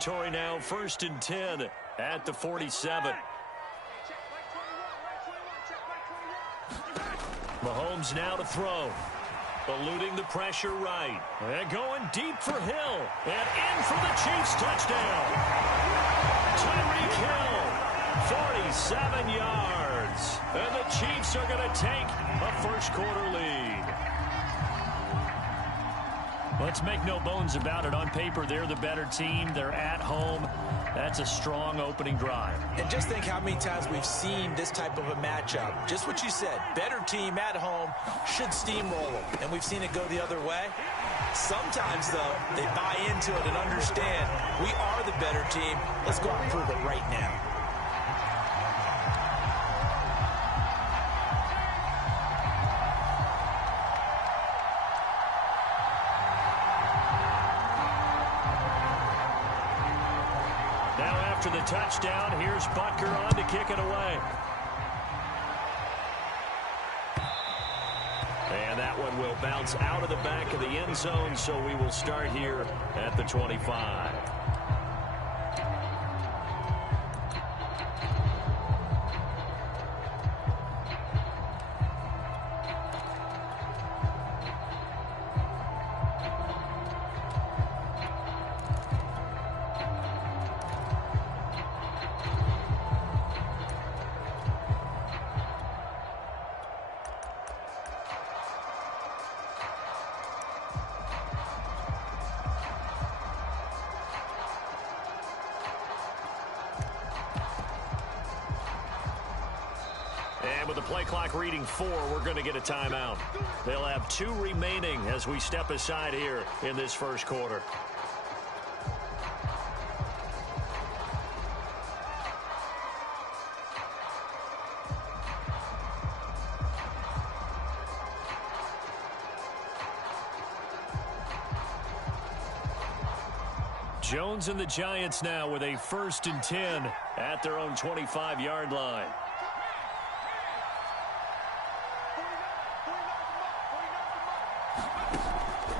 territory now, 1st and 10 at the 47. Mahomes now to throw. Eluding the pressure right. And going deep for Hill. And in for the Chiefs touchdown. Tyreek Hill, 47 yards. And the Chiefs are going to take a first quarter lead. Let's make no bones about it. On paper, they're the better team. They're at home. That's a strong opening drive. And just think how many times we've seen this type of a matchup. Just what you said, better team at home should steamroll them. And we've seen it go the other way. Sometimes, though, they buy into it and understand we are the better team. Let's go and prove it right now. After the touchdown, here's Butker on to kick it away. And that one will bounce out of the back of the end zone, so we will start here at the 25. And with the play clock reading 4, we're going to get a timeout. They'll have 2 remaining as we step aside here in this first quarter. Jones and the Giants now with a 1st and 10 at their own 25-yard line.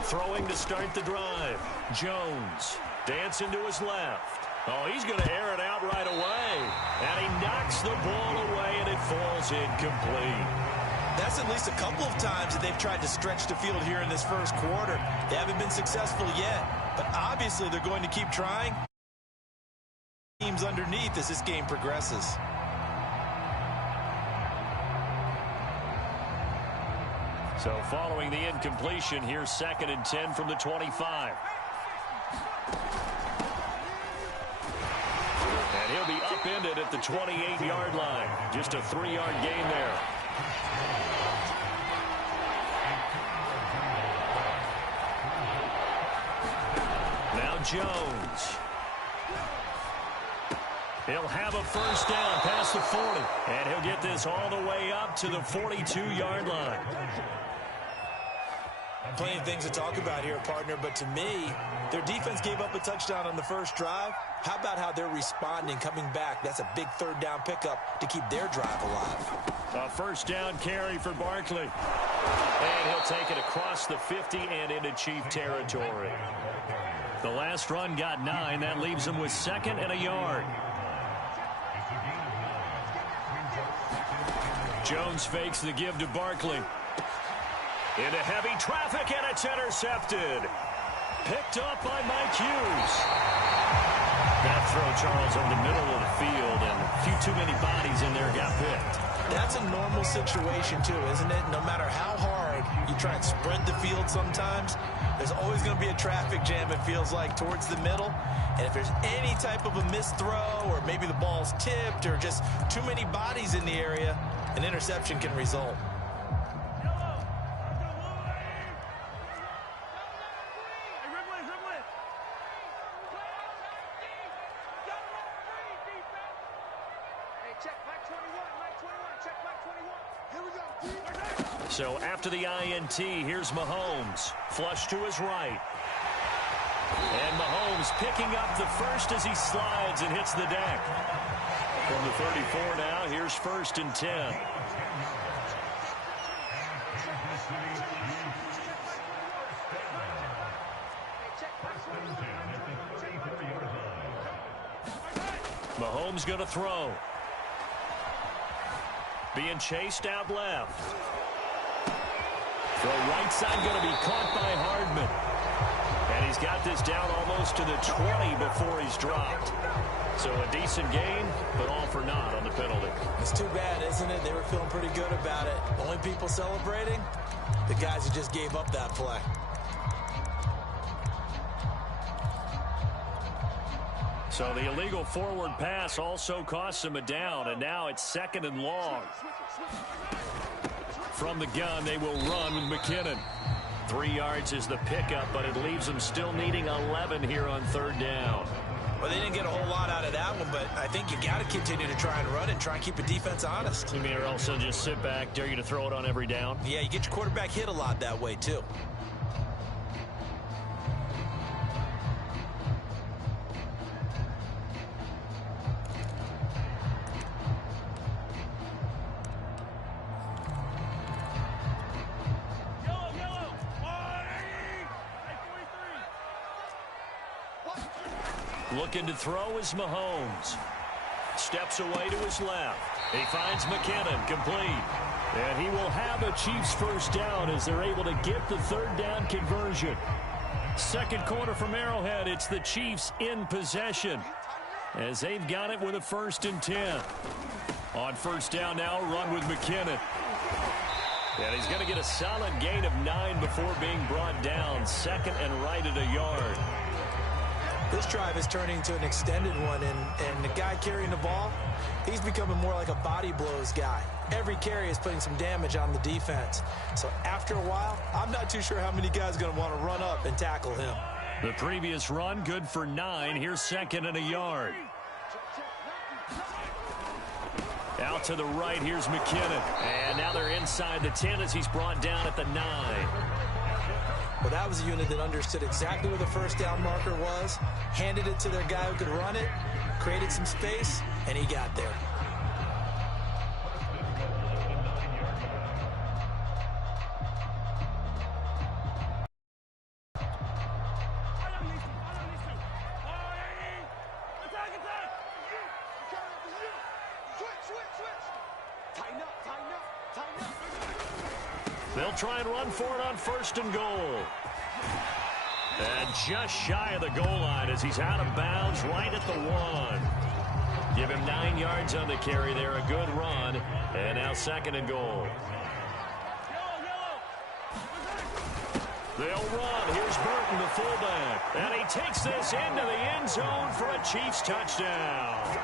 Throwing to start the drive. Jones dancing to his left. Oh, he's going to air it out right away. And he knocks the ball away, and it falls incomplete. That's at least a couple of times that they've tried to stretch the field here in this first quarter. They haven't been successful yet, but obviously they're going to keep trying. Teams underneath as this game progresses. So following the incompletion, here's 2nd and 10 from the 25. And he'll be upended at the 28-yard line. Just a 3-yard gain there. Now Jones. He'll have a first down past the 40. And he'll get this all the way up to the 42-yard line. Plenty of things to talk about here, partner, but to me, their defense gave up a touchdown on the first drive. How about how they're responding, coming back? That's a big 3rd down pickup to keep their drive alive. A first down carry for Barkley. And he'll take it across the 50 and into Chief territory. The last run got 9. That leaves him with 2nd and a yard. Jones fakes the give to Barkley. Into heavy traffic, and it's intercepted. Picked up by Mike Hughes. That throw, Charles, over the middle of the field, and a few too many bodies in there got picked. That's a normal situation, too, isn't it? No matter how hard you try and spread the field sometimes, there's always going to be a traffic jam, it feels like, towards the middle. And if there's any type of a missed throw, or maybe the ball's tipped, or just too many bodies in the area, an interception can result. So after the INT, here's Mahomes. Flush to his right. And Mahomes picking up the first as he slides and hits the deck. From the 34 now, here's 1st and 10. Mahomes going to throw. Being chased out left. Throw right side going to be caught by Hardman. And he's got this down almost to the 20 before he's dropped. So a decent gain, but all for naught on the penalty. It's too bad, isn't it? They were feeling pretty good about it. Only people celebrating, the guys who just gave up that play. So the illegal forward pass also costs him a down, and now it's 2nd and long. From the gun, they will run with McKinnon. 3 yards is the pickup, but it leaves them still needing 11 here on 3rd down. Well, they didn't get a whole lot out of that one, but I think you got to continue to try and run and try and keep the defense honest. You mean or else they'll just sit back, dare you to throw it on every down? Yeah, you get your quarterback hit a lot that way, too. Looking to throw is Mahomes. Steps away to his left. He finds McKinnon, complete. And he will have a Chiefs first down as they're able to get the 3rd down conversion. 2nd quarter from Arrowhead, it's the Chiefs in possession as they've got it with a 1st and 10. On 1st down now, run with McKinnon. And he's going to get a solid gain of 9 before being brought down. 2nd and right at a yard. This drive is turning into an extended one, and the guy carrying the ball, he's becoming more like a body blows guy. Every carry is putting some damage on the defense. So after a while, I'm not too sure how many guys are going to want to run up and tackle him. The previous run, good for 9. Here's 2nd and a yard. Out to the right, here's McKinnon. And now they're inside the 10 as he's brought down at the 9. Well, that was a unit that understood exactly where the 1st down marker was, handed it to their guy who could run it, created some space, and he got there. They'll try and run for it on 1st and goal. And just shy of the goal line as he's out of bounds right at the 1. Give him 9 yards on the carry there, a good run. And now 2nd and goal. They'll run. Here's Burton, the fullback. And he takes this into the end zone for a Chiefs touchdown.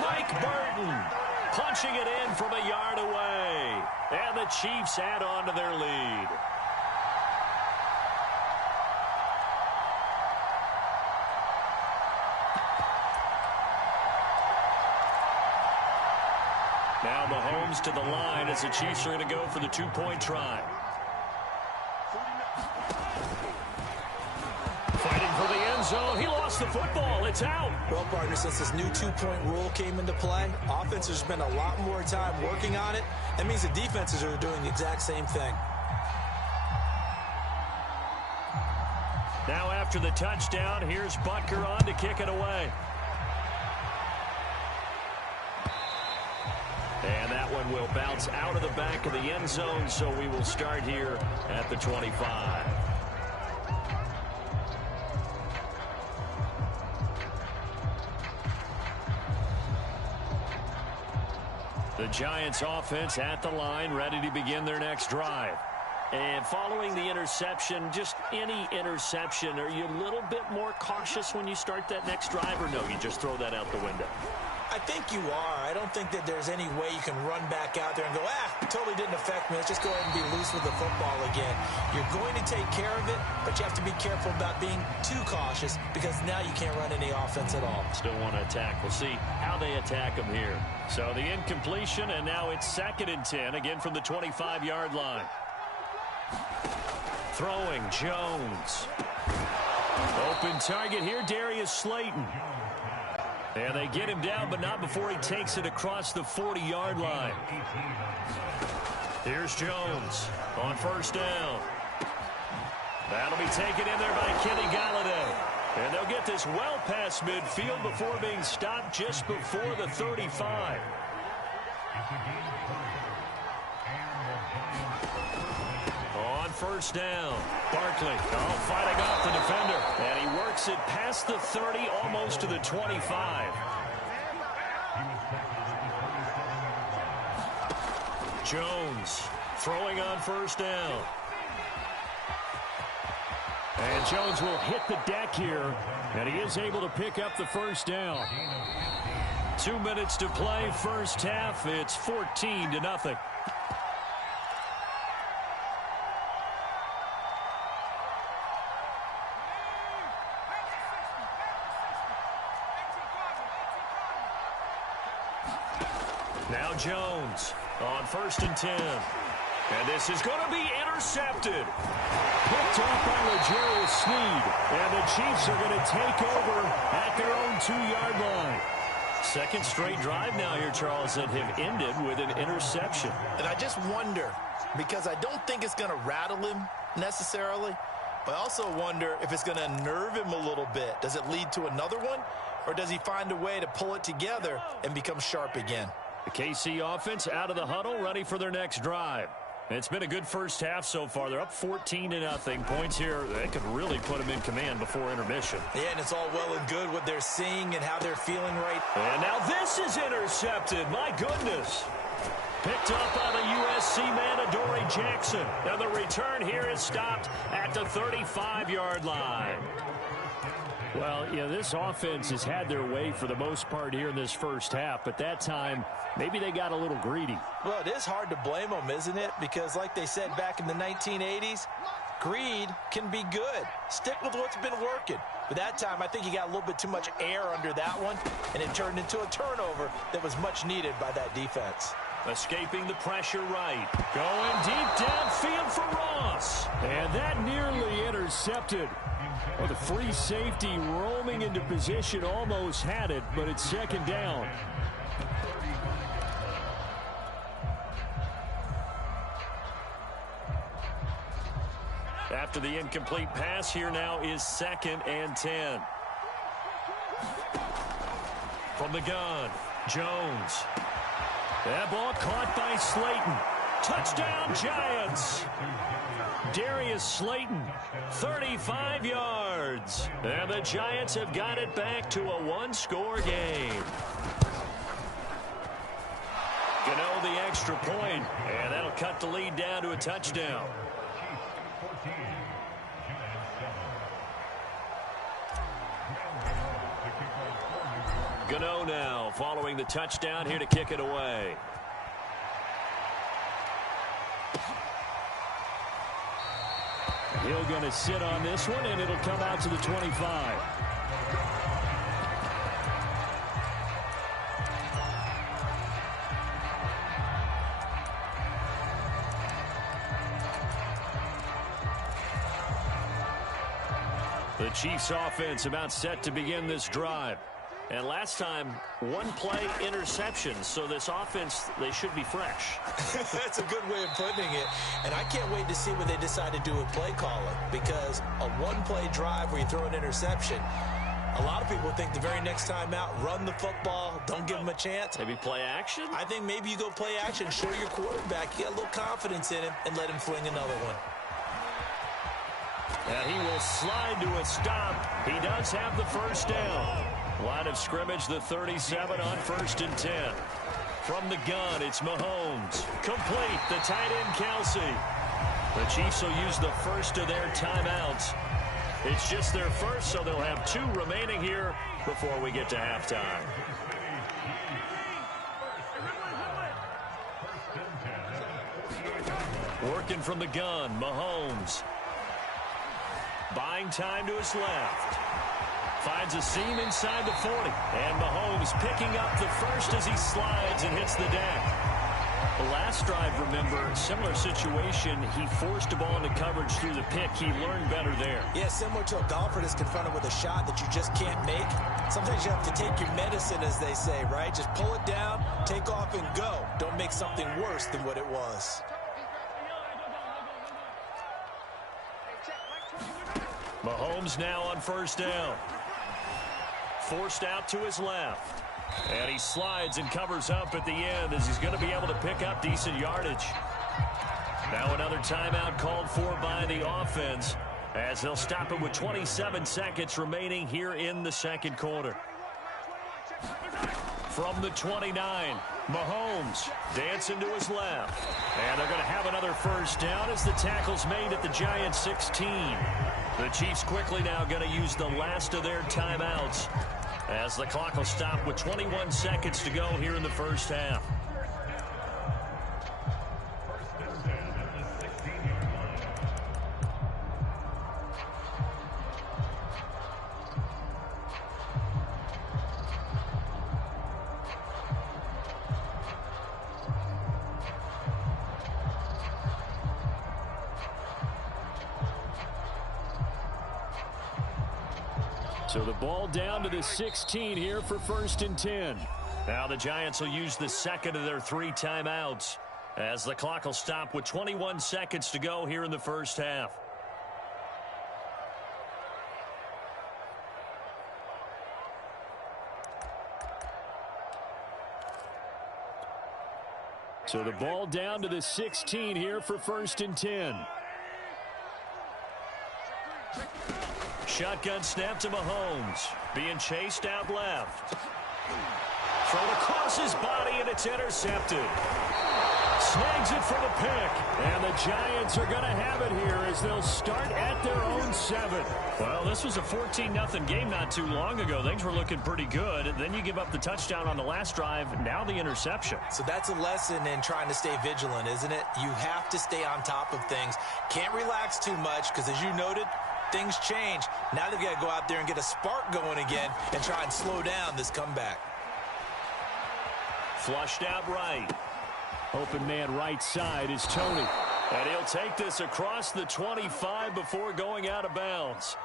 Mike Burton punching it in from a yard away. And the Chiefs add on to their lead. Now Mahomes to the line as the Chiefs are going to go for the 2-point try. Fighting for the end zone. He lost the football. It's out. Well, partner, since this new 2-point rule came into play, offenses spend a lot more time working on it. That means the defenses are doing the exact same thing. Now after the touchdown, here's Butker on to kick it away. And that one will bounce out of the back of the end zone, so we will start here at the 25. The Giants offense at the line, ready to begin their next drive. And following the interception, just any interception, are you a little bit more cautious when you start that next drive, or no, you just throw that out the window? I think you are. I don't think that there's any way you can run back out there and go, it totally didn't affect me. Let's just go ahead and be loose with the football again. You're going to take care of it, but you have to be careful about being too cautious because now you can't run any offense at all. Still want to attack. We'll see how they attack them here. So the incompletion, and now it's 2nd and 10, again from the 25-yard line. Throwing, Jones. Open target here, Darius Slayton. And they get him down, but not before he takes it across the 40-yard line. Here's Jones on 1st down. That'll be taken in there by Kenny Galladay. And they'll get this well past midfield before being stopped just before the 35. On first down, Barkley fighting off the defender. And he works it past the 30, almost to the 25. Jones throwing on first down. And Jones will hit the deck here, and he is able to pick up the first down. 2 minutes to play, first half. It's 14-0. Now Jones on first and 10. And this is going to be intercepted. Picked off by L'Jarius Sneed. And the Chiefs are going to take over at their own 2-yard line. Second straight drive now here, Charles, that have ended with an interception. And I just wonder, because I don't think it's going to rattle him necessarily, but I also wonder if it's going to nerve him a little bit. Does it lead to another one? Or does he find a way to pull it together and become sharp again? The KC offense out of the huddle, ready for their next drive. It's been a good first half so far. They're up 14-0. Points here, they could really put them in command before intermission. Yeah, and it's all well and good what they're seeing and how they're feeling right. And now this is intercepted. My goodness. Picked up by the USC man, Adoree Jackson. Now the return here is stopped at the 35-yard line. Well, yeah, this offense has had their way for the most part here in this first half, but that time, maybe they got a little greedy. Well, it is hard to blame them, isn't it? Because like they said back in the 1980s, greed can be good. Stick with what's been working. But that time, I think he got a little bit too much air under that one, and it turned into a turnover that was much needed by that defense. Escaping the pressure right. Going deep downfield for Ross. And that nearly intercepted. Well, the free safety roaming into position almost had it, but it's second down. After the incomplete pass, here now is 2nd and 10. From the gun, Jones. That ball caught by Slayton. Touchdown, Giants. Darius Slayton, 35 yards. And the Giants have got it back to a one-score game. Gano the extra point, and that'll cut the lead down to a touchdown. Gano now following the touchdown here to kick it away. Hill going to sit on this one, and it'll come out to the 25. The Chiefs offense about set to begin this drive. And last time, one play interception. So this offense, they should be fresh. That's a good way of putting it. And I can't wait to see what they decide to do with play calling. Because a one-play drive where you throw an interception, a lot of people think the very next time out, run the football, don't give them a chance. Maybe play action? I think maybe you go play action, show your quarterback, you got a little confidence in him, and let him fling another one. And he will slide to a stop. He does have the first down. Line of scrimmage, the 37 on 1st and 10. From the gun, it's Mahomes. Complete, the tight end, Kelsey. The Chiefs will use the first of their timeouts. It's just their first, so they'll have 2 remaining here before we get to halftime. Working from the gun, Mahomes. Buying time to his left. Finds a seam inside the 40. And Mahomes picking up the first as he slides and hits the deck. The last drive, remember, similar situation. He forced a ball into coverage through the pick. He learned better there. Yeah, similar to a golfer that's confronted with a shot that you just can't make. Sometimes you have to take your medicine, as they say, right? Just pull it down, take off, and go. Don't make something worse than what it was. Mahomes now on first down. Forced out to his left. And he slides and covers up at the end as he's going to be able to pick up decent yardage. Now another timeout called for by the offense as they'll stop it with 27 seconds remaining here in the second quarter. From the 29, Mahomes dancing to his left. And they're going to have another first down as the tackle's made at the Giants' 16. The Chiefs quickly now going to use the last of their timeouts as the clock will stop with 21 seconds to go here in the first half. So the ball down to the 16 here for 1st and 10. Now the Giants will use the second of their 3 timeouts as the clock will stop with 21 seconds to go here in the first half. So the ball down to the 16 here for 1st and 10. Shotgun snap to Mahomes. Being chased out left. Thrown across his body, and it's intercepted. Snags it for the pick. And the Giants are going to have it here as they'll start at their own 7. Well, this was a 14-0 game not too long ago. Things were looking pretty good. Then you give up the touchdown on the last drive. Now the interception. So that's a lesson in trying to stay vigilant, isn't it? You have to stay on top of things. Can't relax too much because, as you noted, things change. Now they've got to go out there and get a spark going again and try and slow down this comeback. Flushed out right. Open man right side is Tony. And he'll take this across the 25 before going out of bounds.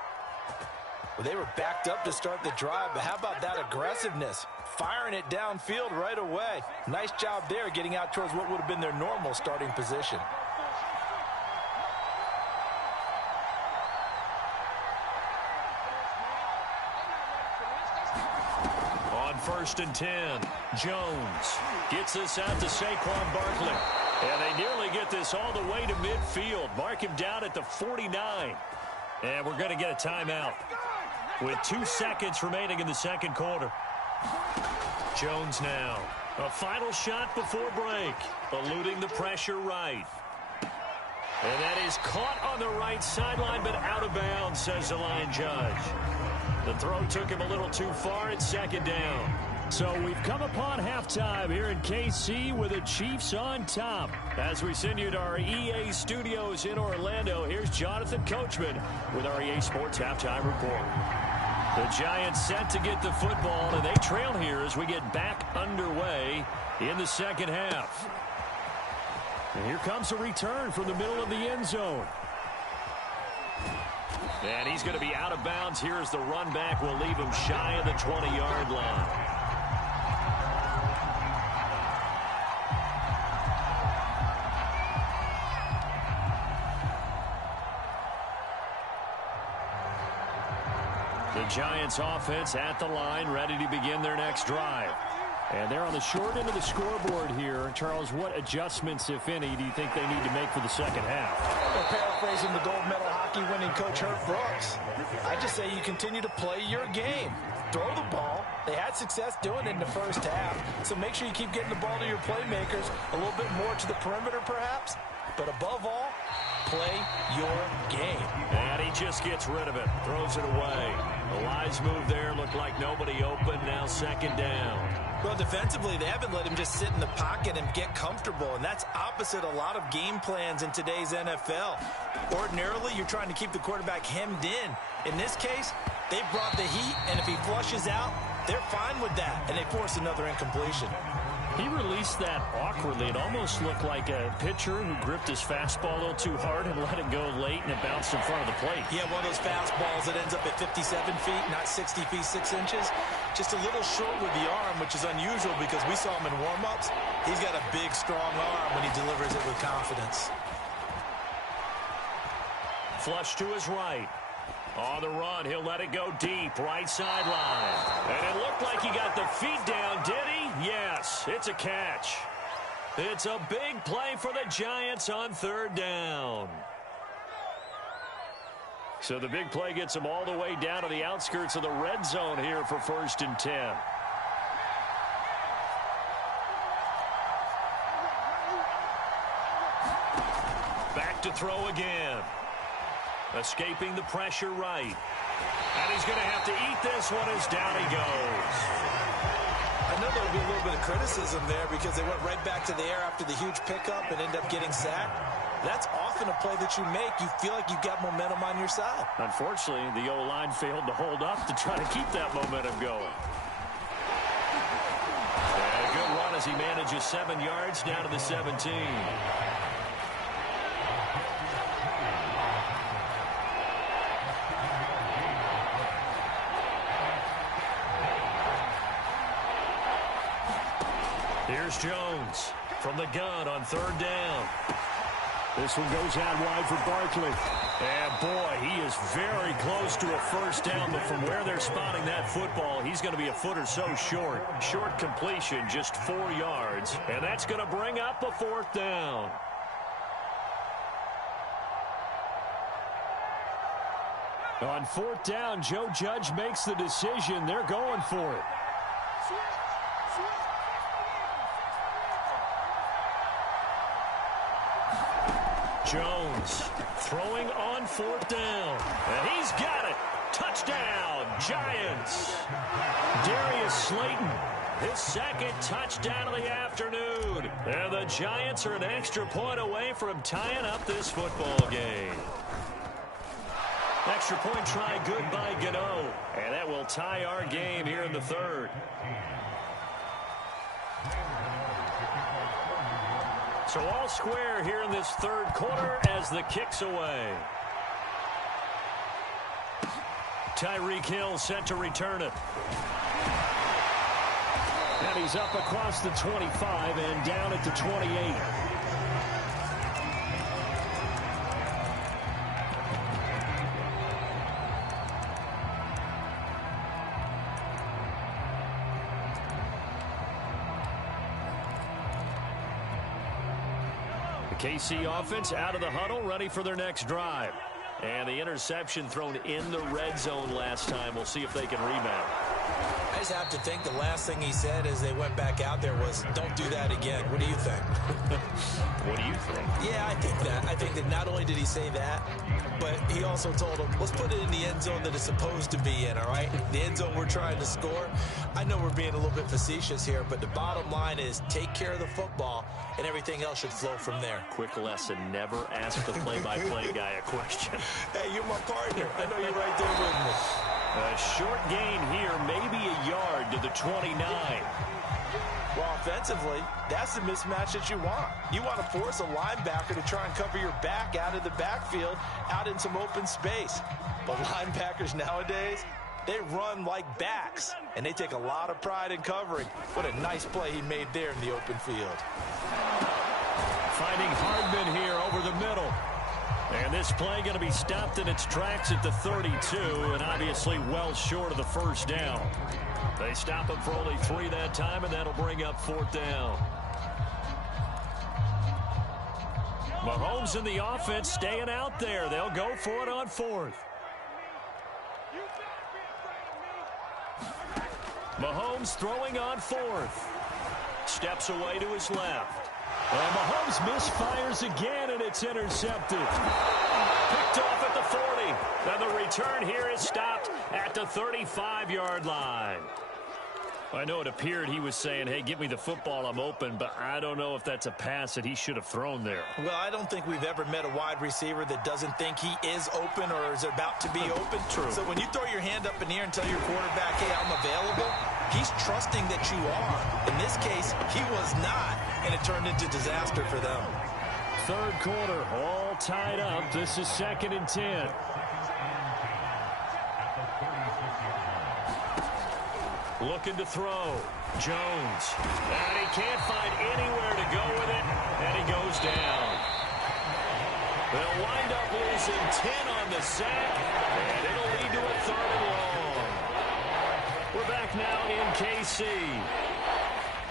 Well, they were backed up to start the drive, but how about that aggressiveness? Firing it downfield right away. Nice job there getting out towards what would have been their normal starting position. On 1st and 10, Jones gets this out to Saquon Barkley. And they nearly get this all the way to midfield. Mark him down at the 49. And we're going to get a timeout with 2 seconds remaining in the second quarter. Jones now. A final shot before break. Eluding the pressure right. And that is caught on the right sideline, but out of bounds, says the line judge. The throw took him a little too far at second down. So we've come upon halftime here in KC with the Chiefs on top. As we send you to our EA studios in Orlando, here's Jonathan Coachman with our EA Sports Halftime Report. The Giants set to get the football, and they trail here as we get back underway in the second half. And here comes a return from the middle of the end zone. And he's going to be out of bounds here as the run back will leave him shy of the 20-yard line. The Giants offense at the line, ready to begin their next drive. And they're on the short end of the scoreboard here. Charles, what adjustments, if any, do you think they need to make for the second half? Well, paraphrasing the gold medal hockey winning coach Herb Brooks, I just say you continue to play your game. Throw the ball. They had success doing it in the first half, so make sure you keep getting the ball to your playmakers, a little bit more to the perimeter perhaps, but above all, play your game. And he just gets rid of it, throws it away. The Lions move there, looked like nobody open, now second down. Well, defensively, they haven't let him just sit in the pocket and get comfortable, and that's opposite a lot of game plans in today's NFL. Ordinarily, you're trying to keep the quarterback hemmed in. In this case, they brought the heat, and if he flushes out, they're fine with that, and they force another incompletion. He released that awkwardly. It almost looked like a pitcher who gripped his fastball a little too hard and let it go late, and it bounced in front of the plate. Yeah, one of those fastballs that ends up at 57 feet, not 60 feet, 6 inches. Just a little short with the arm, which is unusual because we saw him in warm-ups. He's got a big, strong arm when he delivers it with confidence. Flush to his right. On the run, he'll let it go deep, right sideline. And it looked like he got the feet down, did he? Yes, it's a catch. It's a big play for the Giants on third down. So the big play gets them all the way down to the outskirts of the red zone here for 1st and 10. Back to throw again. Escaping the pressure right. And he's going to have to eat this one as down he goes. I know there'll be a little bit of criticism there because they went right back to the air after the huge pickup and end up getting sacked. That's often a play that you make. You feel like you've got momentum on your side. Unfortunately, the O-line failed to hold up to try to keep that momentum going. And a good run as he manages 7 yards down to the 17. Here's Jones from the gun on third down. This one goes out wide for Barkley. And, boy, he is very close to a first down, but from where they're spotting that football, he's going to be a foot or so short. Short completion, just 4 yards. And that's going to bring up a 4th down. On 4th down, Joe Judge makes the decision. They're going for it. Jones throwing on 4th down. And he's got it. Touchdown, Giants. Darius Slayton, his 2nd touchdown of the afternoon. And the Giants are an extra point away from tying up this football game. Extra point try good by Gano. And that will tie our game here in the 3rd. So all square here in this 3rd quarter as the kick's away. Tyreek Hill set to return it. And he's up across the 25 and down at the 28. KC offense out of the huddle, ready for their next drive. And the interception thrown in the red zone last time. We'll see if they can rebound. I just have to think the last thing he said as they went back out there was, don't do that again. What do you think? What do you think? Yeah, I think that. I think that not only did he say that, but he also told them, let's put it in the end zone that it's supposed to be in, all right? The end zone we're trying to score. I know we're being a little bit facetious here, but the bottom line is take care of the football, and everything else should flow from there. Quick lesson, never ask the play-by-play guy a question. Hey, you're my partner. I know you're right there with me. A short gain here, maybe a yard to the 29. Well, offensively, that's the mismatch that you want. You want to force a linebacker to try and cover your back out of the backfield, out in some open space. But linebackers nowadays, they run like backs, and they take a lot of pride in covering. What a nice play he made there in the open field. Finding Hardman here over the middle. And this play going to be stopped in its tracks at the 32, and obviously well short of the first down. They stop him for only 3 that time, and that'll bring up 4th down. Mahomes and the offense staying out there. They'll go for it on 4th. Mahomes throwing on 4th. Steps away to his left. And Mahomes misfires again, and it's intercepted. Picked off at the 40. And the return here is stopped at the 35-yard line. I know it appeared he was saying, hey, give me the football, I'm open, but I don't know if that's a pass that he should have thrown there. Well, I don't think we've ever met a wide receiver that doesn't think he is open or is about to be open. True. So when you throw your hand up in the air and tell your quarterback, hey, I'm available, he's trusting that you are. In this case, he was not, and it turned into disaster for them. 3rd quarter, all tied up. This is 2nd and 10. Looking to throw. Jones. And he can't find anywhere to go with it. And he goes down. They'll wind up losing 10 on the sack, and it'll lead to a 3rd and long. We're back now in KC.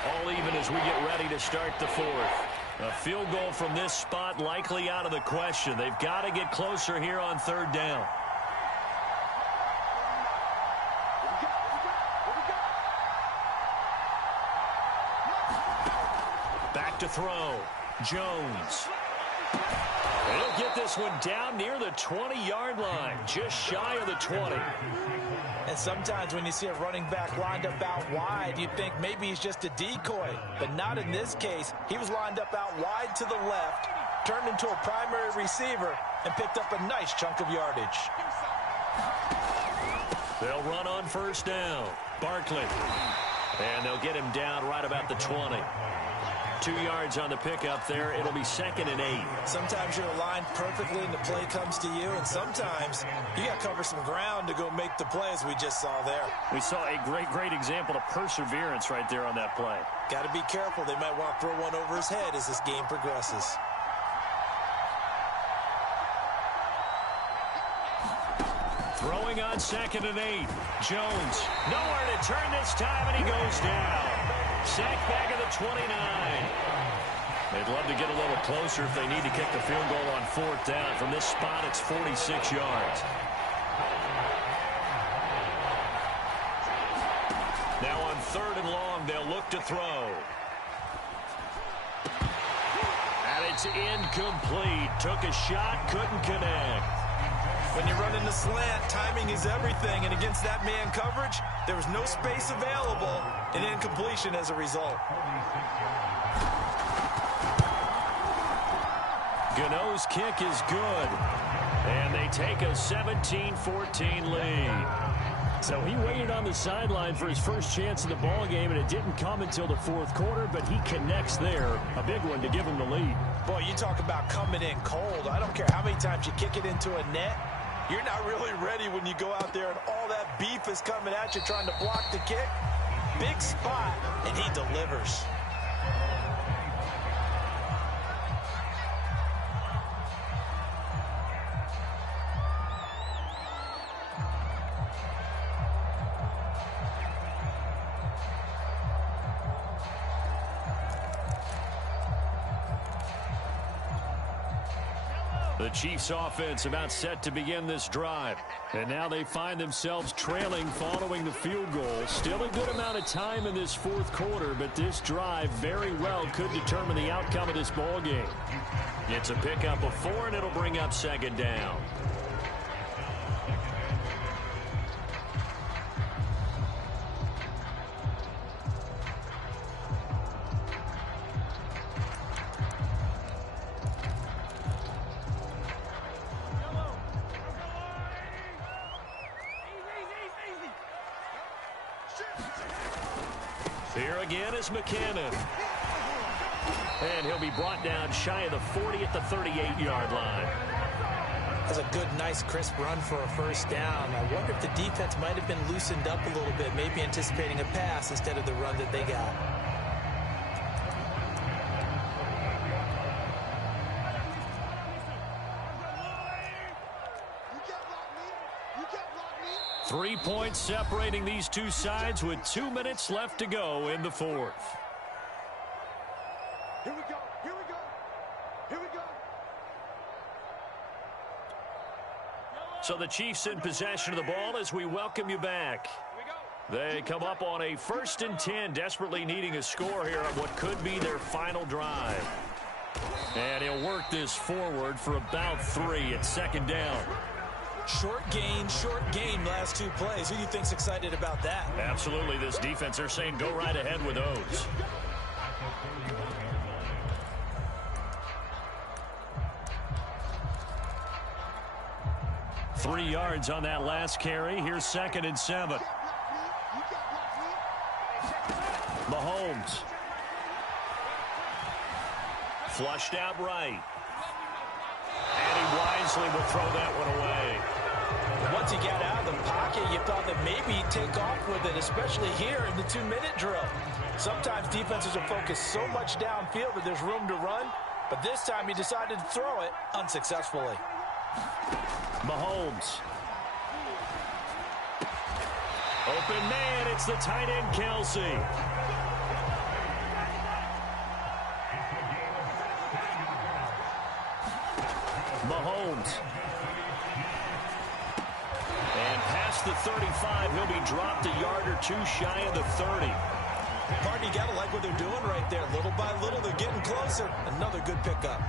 All even as we get ready to start the 4th. A field goal from this spot likely out of the question. They've got to get closer here on 3rd down. Back to throw. Jones. He'll get this one down near the 20-yard line, just shy of the 20. And sometimes when you see a running back lined up out wide, you think maybe he's just a decoy. But not in this case. He was lined up out wide to the left, turned into a primary receiver, and picked up a nice chunk of yardage. They'll run on 1st down. Barkley. And they'll get him down right about the 20. 2 yards on the pickup there. It'll be 2nd and 8. Sometimes you're aligned perfectly and the play comes to you, and sometimes you got to cover some ground to go make the play, as we just saw there. We saw a great example of perseverance right there on that play. Got to be careful. They might want to throw one over his head as this game progresses. Throwing on 2nd and 8. Jones. Nowhere to turn this time, and he goes down. Sacked back at the 29. They'd love to get a little closer if they need to kick the field goal on 4th down. From this spot, it's 46 yards. Now on 3rd and long, they'll look to throw. And it's incomplete. Took a shot, couldn't connect. When you run in the slant, timing is everything, and against that man coverage, there was no space available, and incompletion as a result. Gano's kick is good, and they take a 17-14 lead. So he waited on the sideline for his first chance in the ball game, and it didn't come until the 4th quarter, but he connects there. A big one to give him the lead. Boy, you talk about coming in cold. I don't care how many times you kick it into a net. You're not really ready when you go out there and all that beef is coming at you trying to block the kick. Big spot, and he delivers. The Chiefs offense about set to begin this drive. And now they find themselves trailing following the field goal. Still a good amount of time in this 4th quarter, but this drive very well could determine the outcome of this ball game. It's a pickup of 4, and it'll bring up 2nd down. Here again is McKinnon. And he'll be brought down shy of the 40 at the 38-yard line. That's a good, nice, crisp run for a 1st down. I wonder if the defense might have been loosened up a little bit, maybe anticipating a pass instead of the run that they got. Three points separating these two sides with 2 minutes left to go in the 4th. Here we go. Here we go. Here we go. So the Chiefs in possession of the ball as we welcome you back. They come up on a 1st and 10, desperately needing a score here on what could be their final drive. And he'll work this forward for about 3 at 2nd down. Short gain last 2 plays. Who do you think's excited about that? Absolutely. This defense, they're saying go right ahead with those. Three yards on that last carry. Here's 2nd and 7. Mahomes. Flushed out right. And he wisely will throw that one away. Once he got out of the pocket, you thought that maybe he'd take off with it, especially here in the 2-minute drill. Sometimes defenses are focused so much downfield that there's room to run. But this time he decided to throw it unsuccessfully. Mahomes. Open man, it's the tight end, Kelsey. Mahomes. And past the 35, he'll be dropped a yard or two shy of the 30. Partner, you got to like what they're doing right there. Little by little, they're getting closer. Another good pickup.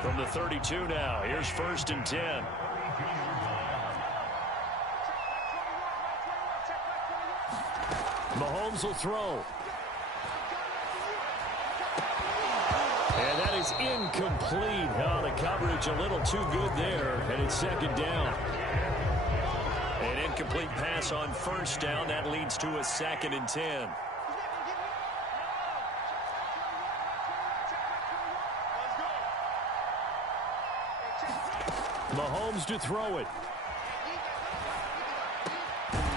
From the 32 now, here's 1st and 10. Mahomes will throw. And that is incomplete. Oh, the coverage a little too good there, and it's 2nd down. An incomplete pass on 1st down. That leads to a 2nd and 10. Mahomes to throw it.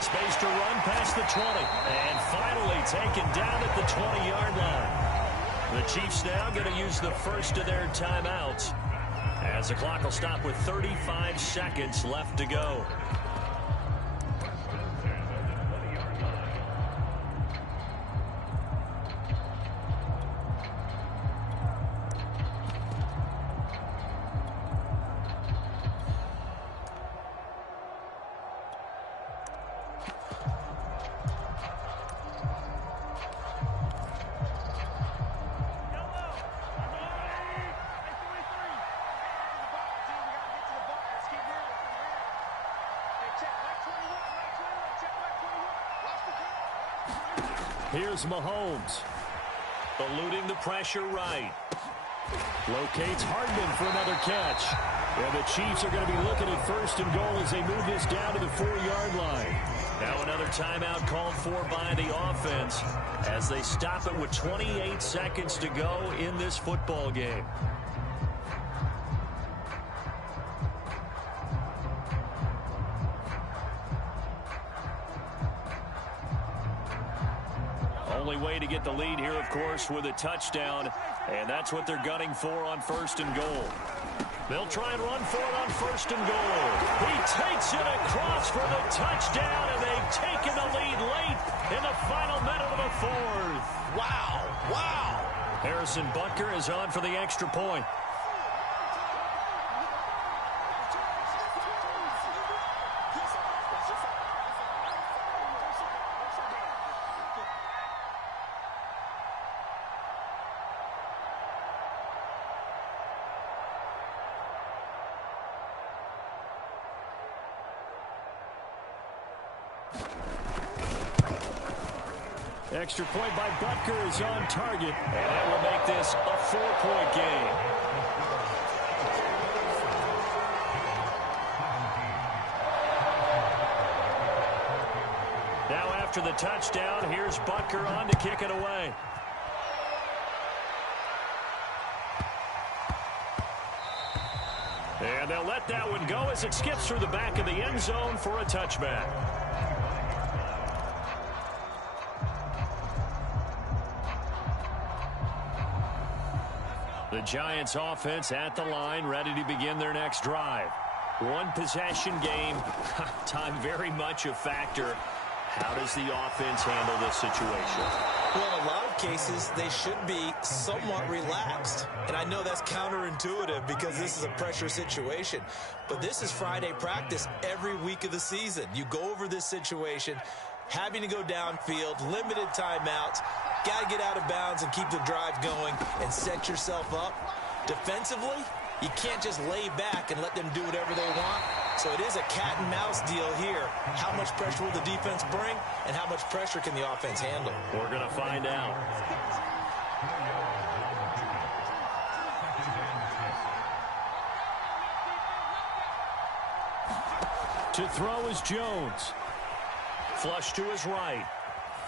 Space to run past the 20. And finally taken down at the 20-yard line. The Chiefs now going to use the first of their timeouts as the clock will stop with 35 seconds left to go. Here's Mahomes. Eluding the pressure right. Locates Hardman for another catch. And the Chiefs are going to be looking at 1st and goal as they move this down to the 4-yard line. Now another timeout called for by the offense as they stop it with 28 seconds to go in this football game. Only way to get the lead here, of course, with a touchdown, and that's what they're gunning for on 1st and goal. They'll try and run for it on 1st and goal. He takes it across for the touchdown, and they've taken the lead late in the final minute of the 4th. Wow, wow. Harrison Butker is on for the extra point. Extra point by Butker is on target, and that will make this a 4-point game. Now after the touchdown, here's Butker on to kick it away. And they'll let that one go as it skips through the back of the end zone for a touchback. The Giants offense at the line, ready to begin their next drive. One possession game, time very much a factor. How does the offense handle this situation? Well, in a lot of cases, they should be somewhat relaxed. And I know that's counterintuitive because this is a pressure situation. But this is Friday practice every week of the season. You go over this situation, having to go downfield, limited timeouts, got to get out of bounds and keep the drive going and set yourself up. Defensively, you can't just lay back and let them do whatever they want. So it is a cat and mouse deal here. How much pressure will the defense bring, and how much pressure can the offense handle? We're going to find out. To throw is Jones. Flush to his right.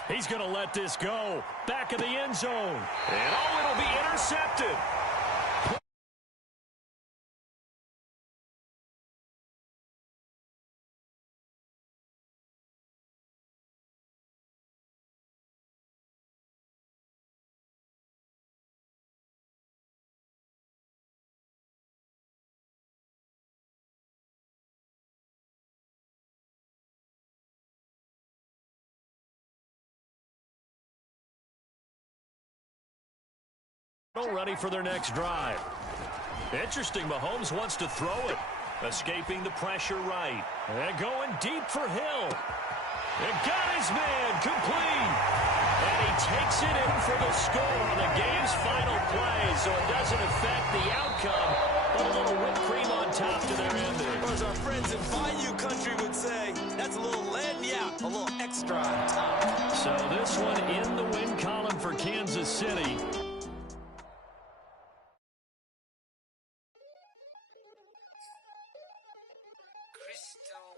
He's going to let this go. Back of the end zone. And oh, it'll be intercepted. Ready for their next drive. Interesting, Mahomes wants to throw it. Escaping the pressure right. And going deep for Hill. And got his man complete. And he takes it in for the score on the game's final play. So it doesn't affect the outcome, but a little whipped cream on top to their ending. Or as our friends in Bayou country would say, that's a little lagniappe, a little extra on top. So this one in the win column for Kansas City. Crystal.